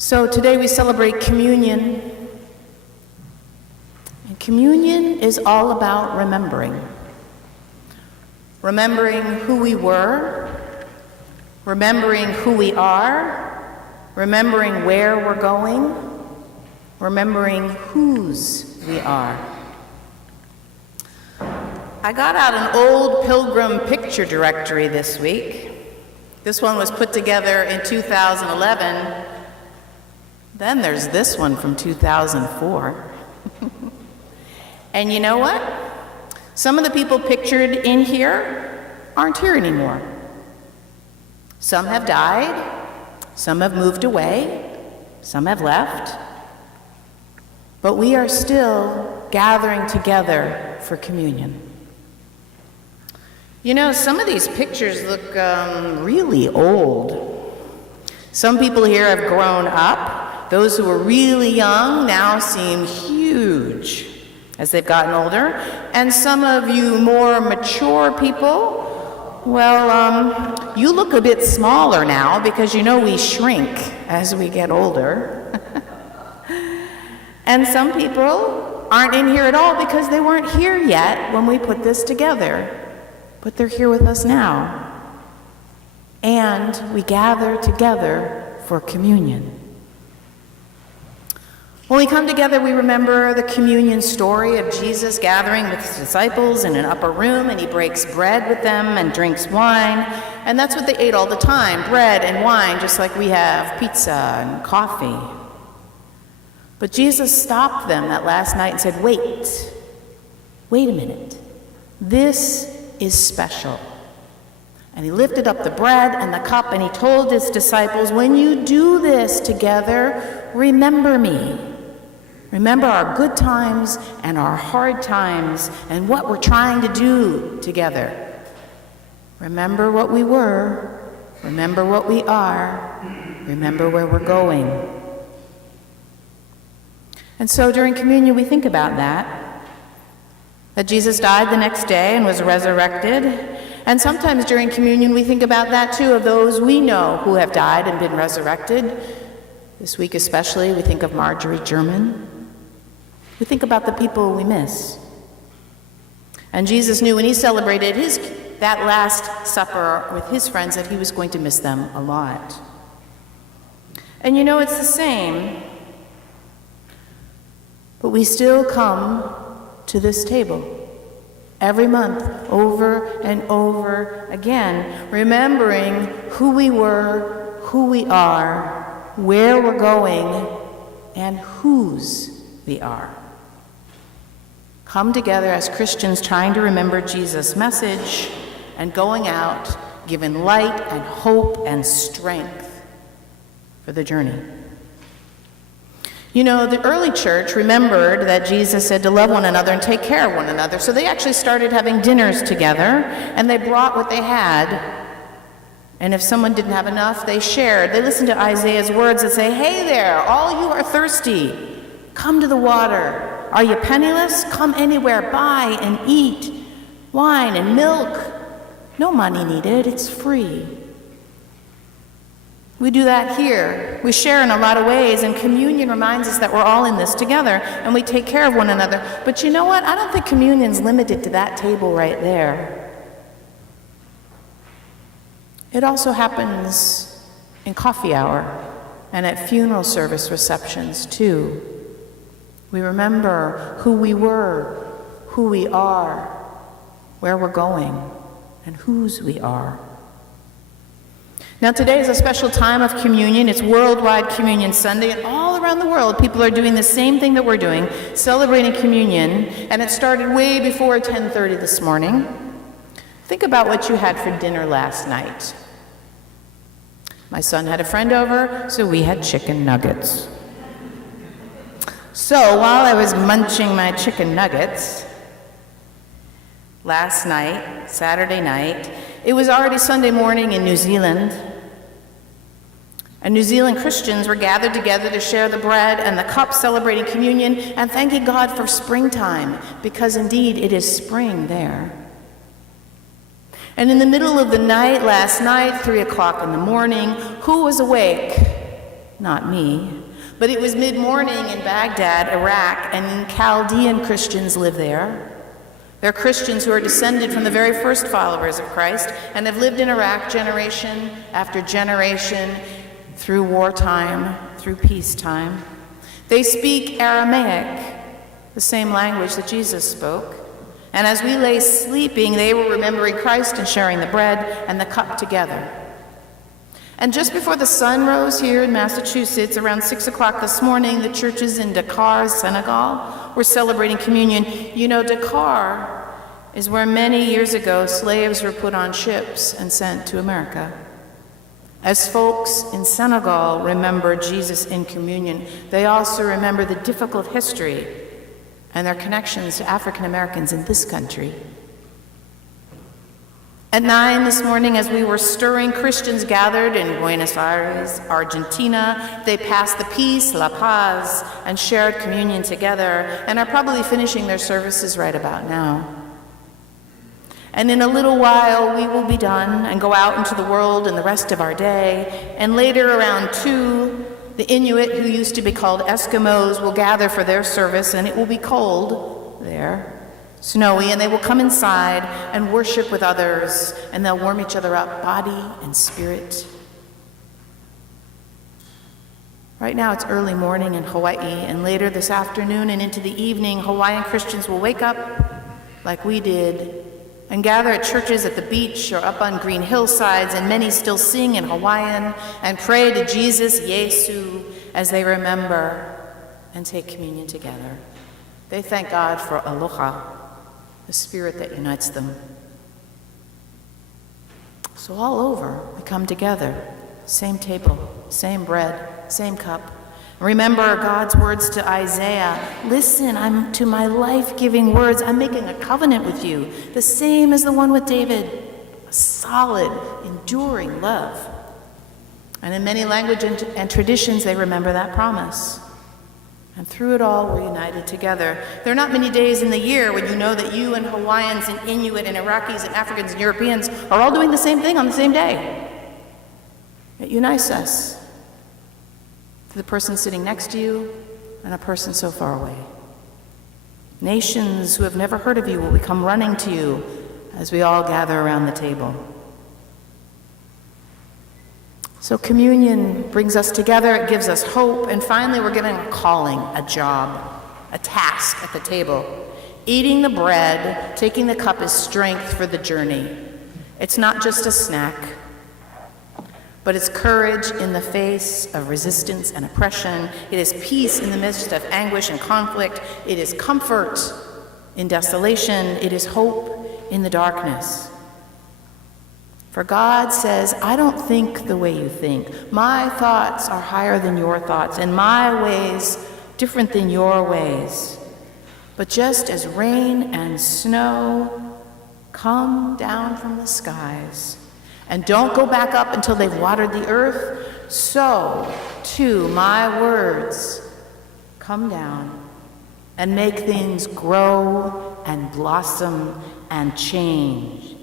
So today we celebrate communion. And communion is all about remembering. Remembering who we were, remembering who we are, remembering where we're going, remembering whose we are. I got out an old pilgrim picture directory this week. This one was put together in 2011. Then there's this one from 2004. And you know what? Some of the people pictured in here aren't here anymore. Some have died, some have moved away, some have left. But we are still gathering together for communion. You know, some of these pictures look really old. Some people here have grown up. Those who were really young now seem huge as they've gotten older. And some of you more mature people, well, you look a bit smaller now because you know we shrink as we get older. And some people aren't in here at all because they weren't here yet when we put this together. But they're here with us now. And we gather together for communion. When we come together, we remember the communion story of Jesus gathering with his disciples in an upper room, and he breaks bread with them and drinks wine. And that's what they ate all the time, bread and wine, just like we have pizza and coffee. But Jesus stopped them that last night and said, wait a minute. This is special. And he lifted up the bread and the cup, and he told his disciples, when you do this together, remember me. Remember our good times and our hard times and what we're trying to do together. Remember what we were. Remember what we are. Remember where we're going. And so during communion, we think about that Jesus died the next day and was resurrected. And sometimes during communion, we think about that too, of those we know who have died and been resurrected. This week especially, we think of Marjorie German. We think about the people we miss. And Jesus knew when he celebrated that Last Supper with his friends that he was going to miss them a lot. And you know, it's the same. But we still come to this table every month, over and over again, remembering who we were, who we are, where we're going, and whose we are. Come together as Christians trying to remember Jesus' message and going out, giving light and hope and strength for the journey. You know, the early church remembered that Jesus said to love one another and take care of one another. So they actually started having dinners together, and they brought what they had. And if someone didn't have enough, they shared. They listened to Isaiah's words that say, hey there, all you are thirsty, come to the water. Are you penniless? Come anywhere, buy and eat wine and milk. No money needed, it's free. We do that here. We share in a lot of ways, and communion reminds us that we're all in this together, and we take care of one another. But you know what? I don't think communion's limited to that table right there. It also happens in coffee hour and at funeral service receptions, too. We remember who we were, who we are, where we're going, and whose we are. Now today is a special time of communion. It's Worldwide Communion Sunday, and all around the world people are doing the same thing that we're doing, celebrating communion, and it started way before 10:30 this morning. Think about what you had for dinner last night. My son had a friend over, so we had chicken nuggets. So while I was munching my chicken nuggets last night, Saturday night, it was already Sunday morning in New Zealand. And New Zealand Christians were gathered together to share the bread and the cup, celebrating communion and thanking God for springtime, because indeed it is spring there. And in the middle of the night, last night, 3 o'clock in the morning, who was awake not me. But it was mid-morning in Baghdad, Iraq, and Chaldean Christians live there. They're Christians who are descended from the very first followers of Christ and have lived in Iraq generation after generation through wartime, through peacetime. They speak Aramaic, the same language that Jesus spoke. And as we lay sleeping, they were remembering Christ and sharing the bread and the cup together. And just before the sun rose here in Massachusetts, around 6 o'clock this morning, the churches in Dakar, Senegal, were celebrating communion. You know, Dakar is where many years ago slaves were put on ships and sent to America. As folks in Senegal remember Jesus in communion, they also remember the difficult history and their connections to African Americans in this country. At 9 this morning, as we were stirring, Christians gathered in Buenos Aires, Argentina. They passed the peace, La Paz, and shared communion together, and are probably finishing their services right about now. And in a little while, we will be done and go out into the world in the rest of our day. And later, around 2, the Inuit, who used to be called Eskimos, will gather for their service, and it will be cold there, snowy, and they will come inside and worship with others, and they'll warm each other up, body and spirit. Right now it's early morning in Hawaii, and later this afternoon and into the evening, Hawaiian Christians will wake up like we did and gather at churches at the beach or up on green hillsides, and many still sing in Hawaiian and pray to Jesus, Yesu, as they remember and take communion together. They thank God for aloha, the spirit that unites them. So all over, we come together, same table, same bread, same cup. Remember God's words to Isaiah. Listen to my life-giving words. I'm making a covenant with you, the same as the one with David, a solid, enduring love. And in many languages and traditions, they remember that promise. And through it all, we're united together. There are not many days in the year when you know that you and Hawaiians and Inuit and Iraqis and Africans and Europeans are all doing the same thing on the same day. It unites us to the person sitting next to you and a person so far away. Nations who have never heard of you will come running to you as we all gather around the table. So communion brings us together, it gives us hope, and finally we're given a calling, a job, a task at the table. Eating the bread, taking the cup is strength for the journey. It's not just a snack, but it's courage in the face of resistance and oppression. It is peace in the midst of anguish and conflict. It is comfort in desolation. It is hope in the darkness. For God says, I don't think the way you think. My thoughts are higher than your thoughts, and my ways different than your ways. But just as rain and snow come down from the skies and don't go back up until they've watered the earth, so too my words come down and make things grow and blossom and change.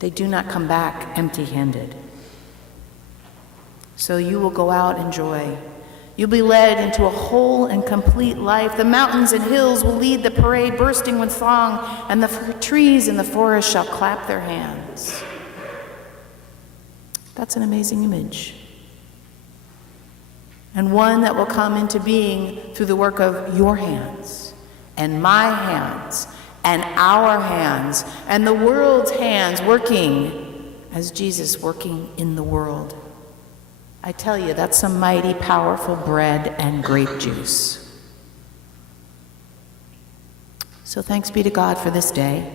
They do not come back empty-handed. So you will go out in joy. You'll be led into a whole and complete life. The mountains and hills will lead the parade, bursting with song, and the trees in the forest shall clap their hands. That's an amazing image. And one that will come into being through the work of your hands, and my hands, and our hands, and the world's hands working as Jesus working in the world. I tell you, that's some mighty powerful bread and grape juice. So thanks be to God for this day,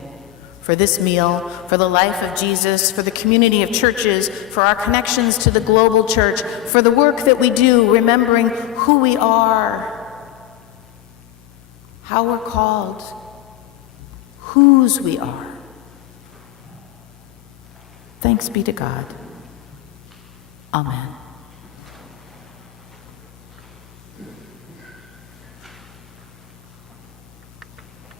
for this meal, for the life of Jesus, for the community of churches, for our connections to the global church, for the work that we do, remembering who we are, how we're called, whose we are. Thanks be to God. Amen.